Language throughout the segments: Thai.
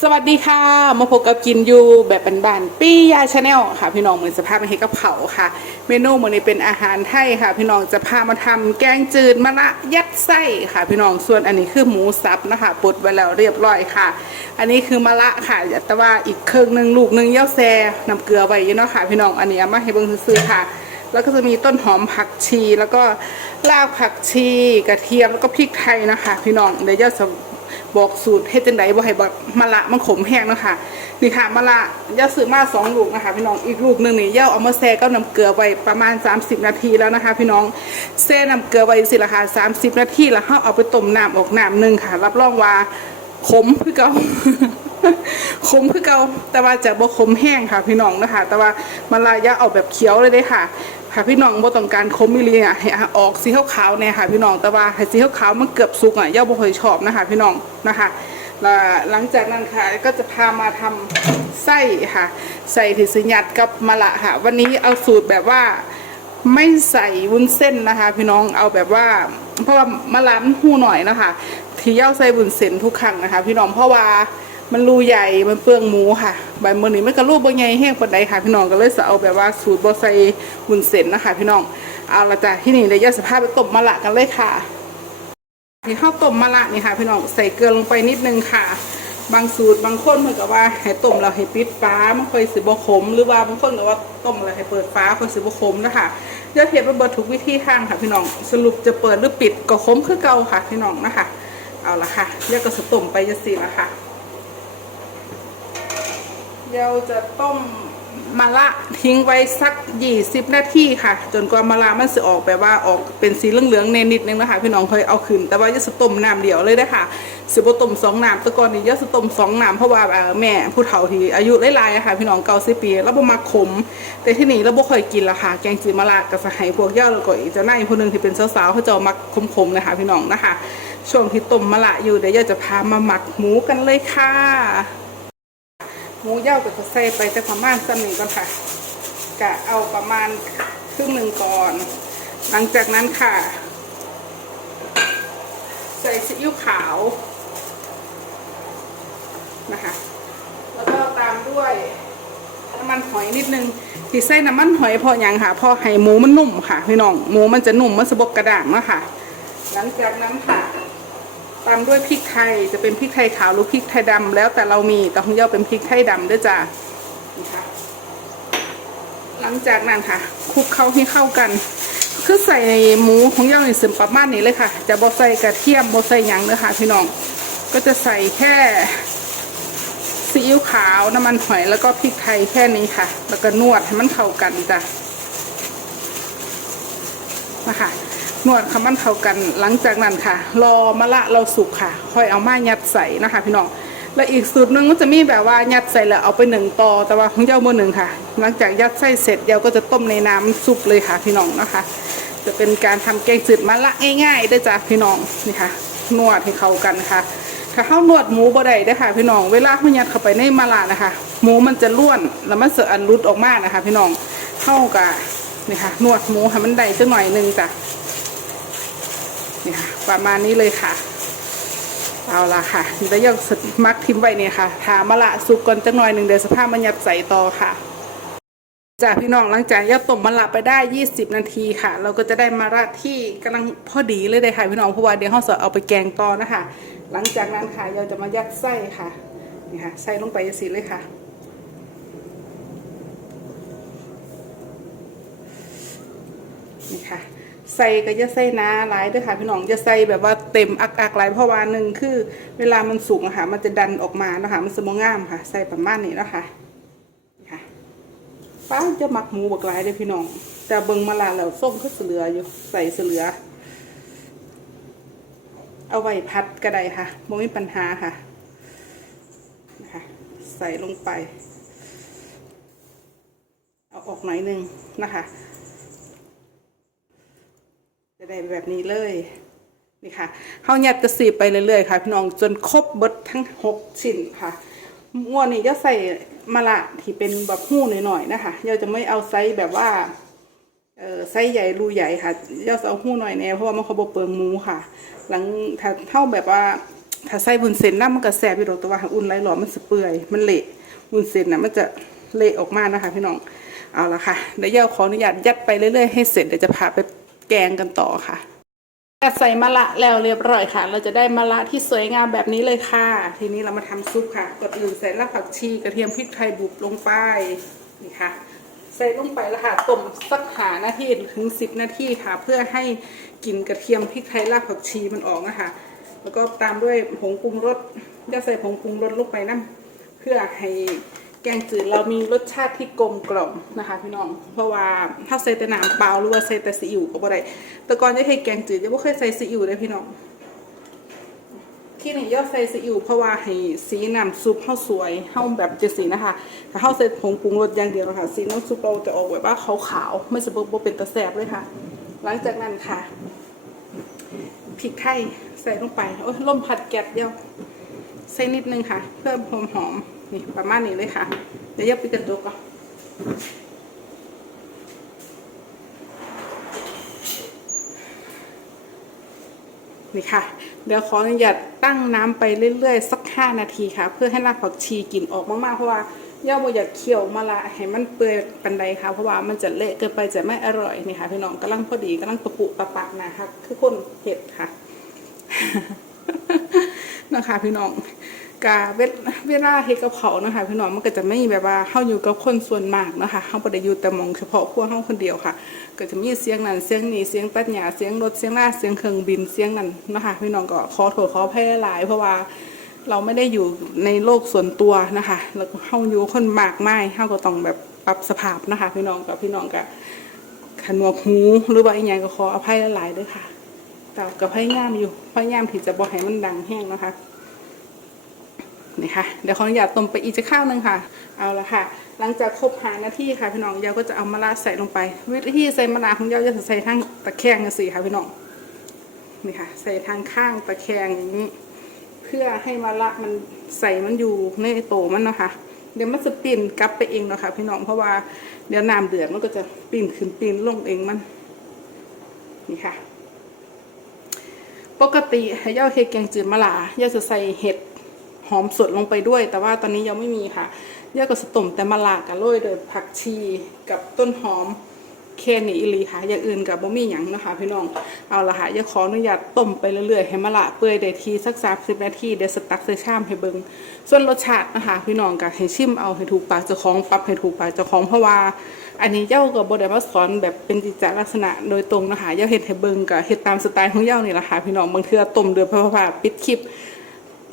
สวัสดีค่ะ มาพบกับกินยูแบบบานๆปี้ยาชาแนลค่ะ พี่น้องเหมือนสภาพมันเห็ดกับเผาค่ะ เมนูมื้อนี้เป็นอาหารไทยค่ะ พี่น้องจะพามาทำแกงจืดมะระยัดไส้ค่ะ พี่น้องส่วนอันนี้คือหมูสับนะคะปดไว้แล้วเรียบร้อยค่ะ อันนี้คือมะระค่ะแต่ว่าอีกเครื่องหนึ่งลูกหนึ่งเย่าแซ่น้ำเกลือไว้ยู่เนาะค่ะ พี่น้องอันนี้มาให้เบิ่งซื้อค่ะ แล้วก็จะมีต้นหอมผักชีแล้วก็รากผักชีกระเทียมแล้วก็พริกไทยนะคะ พี่น้องเดี๋ยวจะ บอกสูตรเฮ็ดจังไดบ่ให้แบบมะละมันขมแห้งเนาะคะนี่ค่ะมะละย่าซื้อมาสองลูกนะคะพี่น้องอีกลูกหนึงนี่ย่าเอามาแซ่ก็น้ำเกลือไว้ประมาณ 30 นาทีแล้วนะคะ พี่น้องแซ่น้ำเกลือไว้สิละค่ะ30 นาทีแล้วเฮาเอาไปต้มน้ำออกน้ำหนึงค่ะ รับรองว่าขมคือเก่าขมคือเก่าแต่ว่าจะบ่ขมแห้งค่ะพี่น้องนะคะ แต่ว่ามะละย่าเอาแบบเขียวเลยเด้ค่ะ ค่ะพี่น้องบ่ต้องการคมมิลีอะให้ออกสีขาวๆเนี่ยค่ะ พี่น้องแต่ว่าให้สีขาวๆมันเกือบสุกอะย่าบ่ค่อยชอบนะคะพี่น้องนะคะแล้วหลังจากนั้นค่ะก็จะพามาทำไส้ค่ะ ใส่ที่สยัดกับมะละค่ะ วันนี้เอาสูตรแบบว่าไม่ใส่วุ้นเส้นนะคะ พี่น้องเอาแบบว่า เพราะว่ามะละมันหูหน่อยนะคะที่ย่าใส่วุ้นเส้นทุกครั้งนะคะ พี่น้องเพราะว่า มันรูใหญ่มันเปลืองหมูค่ะ ใบมือนี้มันก็รูปบ่ใหญ่แห้งปานใดค่ะพี่น้องก็เลยจะเอาแบบว่าสูตรบ่ใส่วุ้นเส้นนะคะ พี่น้องเอาละจ้ะที่นี่เดี๋ยวยาสภาพไปต้มมะละกันเลยค่ะที่ข้าวต้มมะละนี่ค่ะ พี่น้องใส่เกลือลงไปนิดนึงค่ะ บางสูตรบางคนเหมือนกับว่าให้ต้มแล้วให้ปิดฟ้ามันค่อยสิบขม หรือว่าบางคนก็ว่าต้มแล้วให้เปิดฟ้าค่อยสิบขมนะคะเดี๋ยวเทียบไปเบิดทุกวิธีทางค่ะ พี่น้องสรุปจะเปิดหรือปิดก็ขมคือเก่าค่ะ พี่น้องนะคะ เอาละค่ะเดี๋ยวก็สต้มไปจะสิละค่ะ เราจะต้มมะละทิ้งไว้สัก20นาทีค่ะ จนกว่ามะละมันจะออกแบบว่าออกเป็นสีเหลืองๆในนิดนึงนะคะ พี่น้องเคยเอาขึ้น แต่ว่าจะสต้มน้ำเดียวเลยนะคะสิบต้มสองน้ำตะกอนนี่จะสต้มสองน้ำเพราะว่าแม่ผู้เฒ่าที่อายุหลายๆอะค่ะพี่น้องเก่าสิปีแล้วบ่มาขม แต่ที่นี่เราบ่เคยกินละค่ะ แกงจืดมะละกับสหายพวกย่าแล้วก็อีกจะน่าอีกคนหนึงที่เป็นสาวๆเขาจะเอามักขมๆนะคะพี่น้องนะคะ ช่วงที่ต้มมะละอยู่เดี๋ยวจะพามาหมักหมูกันเลยค่ะ หมูเย่าก็จะใส่ไปจะประมาณสักหนึ่งก่อนค่ะกะเอาประมาณครึ่งหนึ่งก่อน หลังจากนั้นค่ะ ใส่ซีอิ๊วขาวนะคะ แล้วก็ตามด้วยน้ำมันหอยนิดนึงที่ใส่น้ำมันหอยเพออย่างค่ะ พอให้หมูมันนุ่มค่ะพี่น้องหมูมันจะนุ่มมันสะบกกระด่างนะค่ะหลังจากนั้นค่ะ ตามด้วยพริกไทยจะเป็นพริกไทยขาวหรือพริกไทยดำแล้วแต่เรามีแต่ของเย่าเป็นพริกไทยดำด้วยจ้ะนี่ค่ะหลังจากนั้นค่ะคลุกเข้าให้เข้ากัน คือใส่หมูของเย่าในเสริมประมาณนี้เลยค่ะ จะบอใส่กระเทียมบอใส่หยังเลยค่ะพี่น้องก็จะใส่แค่ซีอิ๊วขาวน้ำมันหอยแล้วก็พริกไทยแค่นี้ค่ะ แล้วก็นวดให้มันเข้ากันจ้ะนะคะ นวดคำมันเข้ากันหลังจากนั้นค่ะ รอมะละเราสุกค่ะ ค่อยเอามายัดใส่นะคะ พี่น้องแล้วอีกสูตรหนึงมันจะมีแบบว่ายัดใส่แล้วเอาไปหนึ่งตอแต่ว่าของเจ้าเบอร์หนึ่งค่ะ หลังจากยัดไส้เสร็จเดี๋ยวก็จะต้มในน้ำซุปเลยค่ะ พี่น้องนะคะ จะเป็นการทำแกงจืดมะละง่ายๆได้จ้ะพี่น้องนี่ค่ะ นวดให้เข้ากันค่ะ ถ้าเข้านวดหมูบ่ได้ได้ค่ะ พี่น้องเวลาเขายัดเข้าไปในมะละนะคะ หมูมันจะล้วนแล้วมันเสืออันรุดออกมากนะคะ พี่น้องเข้ากับนี่ค่ะนวดหมูให้มันได้จังหน่อยนึงจ้ะ นี่ค่ะประมาณนี้เลยค่ะ เอาละค่ะแล้วยังมักทิมไว้เนี่ยค่ะทามะละสุกก่อนจังหน่อยหนึ่งเดี๋ยวสภาพมันยัดใส่ต่อค่ะจากพี่น้องหลังจากยัดต้มมะละไปได้ 20 นาทีค่ะ เราก็จะได้มะระที่กำลังพอดีเลยเลยค่ะพี่น้องเพราะว่าเดี๋ยวเราจะเอาไปแกงต่อนะคะ หลังจากนั้นค่ะเราจะมายัดไส้ค่ะนี่ค่ะใส่ลงไปสิเลยค่ะนี่ค่ะ ใส่ก็จะใส่น้าหลายด้วยค่ะพี่น้องจะใส่แบบว่าเต็มอักอักหลายเพราะว่าหนึ่งคือ เวลามันสูงอะค่ะมันจะดันออกมานะคะมันสมงามค่ะ ใส่ประมาณนี้นะคะค่ะป้าจะหมักหมูบักหลายเลยพี่น้อง แต่เบิงมาลาแล้วส้มก็เสืออยู่ใส่เสือเอาไว้พัดก็ได้ค่ะไม่มีปัญหาค่ะนะคะใส่ลงไป เอาออกหน่อยหนึ่งนะคะ ได้แบบนี้เลยนี่ค่ะเขายัดกระสีไปเรื่อยๆค่ะพี่น้องจนครบเบิดทั้งหกชิ้นค่ะงวดนี้จะใส่มะละที่เป็นแบบหู้หน่อยๆนะคะเราจะไม่เอาไซส์แบบว่าเออไซส์ใหญ่รูใหญ่ค่ะเราจะเอาหู้หน่อยแน่เพราะว่ามันเขาบเปลืองมูค่ะ หลังถ้าเท่าแบบว่าถ้าใส่บุญเส้นน้ำมันก็แสบอยู่ดอกแต่ว่าอุ่นไรหลอมมันสเปื่อยมันเละบุญเส้นนะมันจะเละออกมานะคะพี่น้องเอาละค่ะเดี๋ยวเย่าขออนุญาตยัดไปเรื่อยๆให้เสร็จเดี๋ยวจะพาไป แกงกันต่อค่ะใส่มะละแล้วเรียบร้อยค่ะ เราจะได้มะละที่สวยงามแบบนี้เลยค่ะ ทีนี้เรามาทำซุปค่ะก่อนอื่นใส่รากผักชีกระเทียมพริกไทยบุบลงไปนี่ค่ะ ใส่ลงไปแล้วค่ะต้มสักหานาทีถึงสิบนาทีค่ะ เพื่อให้กลิ่นกระเทียมพริกไทยรากผักชีมันออกนะคะแล้วก็ตามด้วยผงปรุงรสจะใส่ผงปรุงรสลงไปน้ำเพื่อให้ แกงจืดเรามีรสชาติที่กลมกล่อมนะคะพี่น้อง เพราะว่าถ้าใส่แต่น้ำเปล่าหรือว่าใส่แต่ซีอิ๊วก็บ่ได้แต่ก่อนจะให้แกงจืดยังไม่เคยใส่ซีอิ๊วเลยพี่น้อง ที่นี่ยอดใส่ซีอิ๊วเพราะว่าให้สีน้ำซุปเข้าสวยเข้าแบบจะสีนะคะถ้าเข้าใส่ผงปรุงรสอย่างเดียวนะคะสีน้ำซุปเราจะออกแบบว่าขาวๆไม่สมบูรณ์เป็นตะแสบเลยค่ะ หลังจากนั้นค่ะพริกไทยใส่ลงไปโอ้ยล่มผัดแกบเดียวใส่นิดนึงค่ะ เพื่อความหอม นี่ประมาณนี้เลยค่ะ เดี๋ยวยับปกระตุกก่อนนี่ค่ะ เดี๋ยวขออนุญาตตั้งน้ำไปเรื่อยๆ สักห้านาทีค่ะ เพื่อให้รากผักชีกลิ่นออกมากๆ เพราะว่าย่าบอยากเคี่ยวมาละให้มันเปื่อยปันใดค่ะ เพราะว่ามันจะเละเกินไปจะไม่อร่อยนี่ค่ะ พี่น้องกำลังพอดีกำลังประปุประปักนะคะคือคนเห็ดค่ะนะคะพี่น้อง กาเวลเวลาเฮ็ดกับเขานะคะพี่น้องมันก็จะไม่แบบว่าเฮาอยู่กับคนส่วนมากนะคะเฮาบ่ได้อยู่แต่มองเฉพาะพวกเฮาคนเดียวค่ะ ก็จะมีเสียงนั้นเสียงนี้เสียงปัญญาเสียงรถเสียงลาเสียงเครื่องบินเสียงนั้นนะคะพี่น้องก็ขอโทษขออภัยหลายๆเพราะว่าเราไม่ได้อยู่ในโลกส่วนตัวนะคะ แล้วก็เฮาอยู่คนมากมายเฮาก็ต้องแบบปรับสภาพนะคะ พี่น้องกับพี่น้องกับขันวกหูหรือว่าอีหยังก็ขออภัยหลายๆด้วยค่ะแต่ก็พยายามอยู่พยายามที่จะบ่ให้มันดังแห้งนะคะ นี่ค่ะเดี๋ยวขออนุญาตต้มไปอีกจะข้าวหนึงค่ะ เอาละค่ะ หลังจากครบหานาทีค่ะพี่น้องเยาก็จะเอามะระใส่ลงไป วิธีใส่มะระของเยาจะใส่ทางตะแคงกันสิค่ะพี่น้องนี่ค่ะ ใส่ทางข้างตะแคงอย่างนี้ เพื่อให้มะระมันใส่มันอยู่ในโตมันเนาะค่ะเดี๋ยวมันจะปีนกลับไปเองเนาะค่ะพี่น้องเพราะว่าเดี๋ยวน้ำเดือดมันก็จะปีนขึ้นปีนลงเองมันนี่ค่ะ ปกติให้เย่าเฮ็ดแกงจืดมะลาเย่าจะใส่เห็ด อมสดลงไปด้วย แต่ว่าตอนนี้ยังไม่มีค่ะเย่าก็สต้มแต่มะลากับโรยโดยผักชีกับต้นหอมแค่นี้อีลีค่ะอย่างอื่นกับบ่มีหยังนะคะพี่น้องเอาละค่ะเย่าขออนุญาตต้มไปเรื่อยๆให้มะละเปื่อยได้ทีสักสามสิบนาทีเดี๋ยวสตักใส่ชามให้เบิงส่วนรสชาตินะคะพี่น้องก็ให้ชิมเอาให้ถูกปากเจ้าของปรับให้ถูกปากเจ้าของเพราะว่า อันนี้เย้ากับบได้มาสอนแบบเป็นจิตลักษณะโดยตรงนะคะเย้าเห็ดให้เบิงกับเห็ดตามสไตล์ของเย้านี่แหละค่ะพี่น้องบางเทื่อต้มเดือดพราะปิดคลิป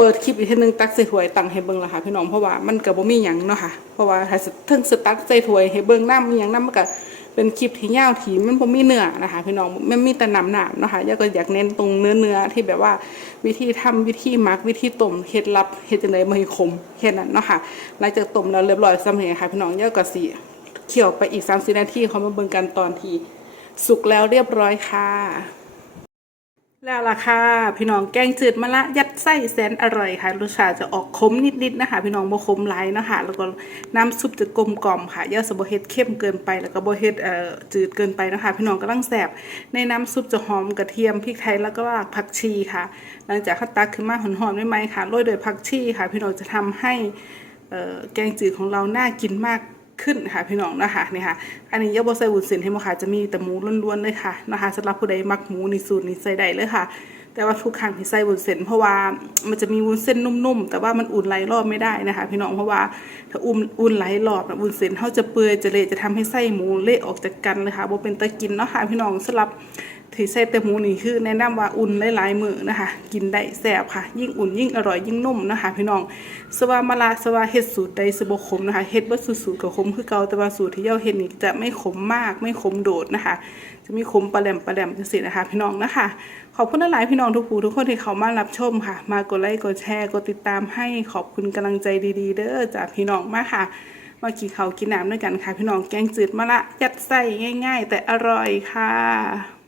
เปิดคลิปอีกทีนึงตักใส่ถ้วยตั้งให้เบิ่งละค่ะพี่น้องเพราะว่ามันก็บ่มีหยังเนาะค่ะเพราะว่าถ้าถึงสตักใส่ถ้วยให้เบิ่งน้ำมีหยังน้ำมันก็เป็นคลิปที่ยาวที่มันบ่มีเนื้อนะคะพี่น้องมันมีแต่น้ำหนามเนาะค่ะย่าก็อยากเน้นตรงเนื้อเนื้อที่แบบว่าวิธีทำวิธีมักวิธีต้มเคล็ดลับเฮ็ดจังได๋บ่ให้ขมแค่นั้นเนาะค่ะหลังจากต้มแล้วเรียบร้อยสำเร็จค่ะพี่น้องย่าก็สิเคี่ยวไปอีก30นาทีเขามาเบิ่งกันตอนที่สุกแล้วเรียบร้อยค่ะ แล้วล่ะค่ะ พี่น้องแกงจืดมะละยัดไส้แสนอร่อยค่ะรสชาติจะออกขมนิดๆนะคะ พี่น้องบ่ขมหลายนะคะแล้วก็น้ำซุปจะกลมกล่อมค่ะย่าสบเฮ็ดเข้มเกินไปแล้วก็บ่เฮ็ดเอ่อจืดเกินไปนะคะ พี่น้องกำลังแซ่บในน้ำซุปจะหอมกระเทียมพริกไทยแล้วก็รากผักชีค่ะ หลังจากเขาตักขึ้นมาหอมๆได้ไหมค่ะโรยด้วยผักชีค่ะ พี่น้องจะทำให้เอ่อแกงจืดของเราน่ากินมาก ขึ้นค่ะพี่น้องนะคะนี่ค่ะ อันนี้ยาบอใส่วุ้นเส้นให้มาค่ะจะมีแต่หมูล้วนๆเลยค่ะนะคะสำหรับผู้ใดมักหมูในสูตรนี้ใส่ได้เลยค่ะ แต่ว่าทุกครั้งที่ใส่วุ้นเส้นเพราะว่ามันจะมีวุ้นเส้นนุ่มๆแต่ว่ามันอุ่นไหลรอบไม่ได้นะคะ พี่น้องเพราะว่าถ้าอุ่นอุ่นไหลรอบนะวุ้นเส้นเขาจะเปื่อยจะเละจะทำให้ไส้หมูเละออกจากกันเลยค่ะบ่เป็นตะกินเนาะค่ะพี่น้องสำหรับ ที่ใส่แต่หมูนี่คือแนะนำว่าอุ่นหลายๆมือนะคะ กินได้แซ่บค่ะ ยิ่งอุ่นยิ่งอร่อยยิ่งนุ่มนะคะ พี่น้องสวามาลาสวาเฮ็ดสูตรใดสบขมนะคะเฮ็ดบ่สูตรกับขมคือเก่าแต่ว่าสูตรที่เย้าเฮ็ดนี่จะไม่ขมมากไม่ขมโดดนะคะ จะมีขมปลาแหลมปลาแหลมจังซี่นะคะพี่น้องนะคะขอบคุณหลายพี่น้องทุกผู้ทุกคนที่เขามารับชมค่ะ มากดไลค์กดแชร์กดติดตามให้ขอบคุณกำลังใจดีๆ เด้อจากพี่น้องมากค่ะมากินข้ากินน้ำด้วยกันค่ะ พี่น้องแกงจืดมะละยัดไส้ง่าย ๆ แต่อร่อยค่ะ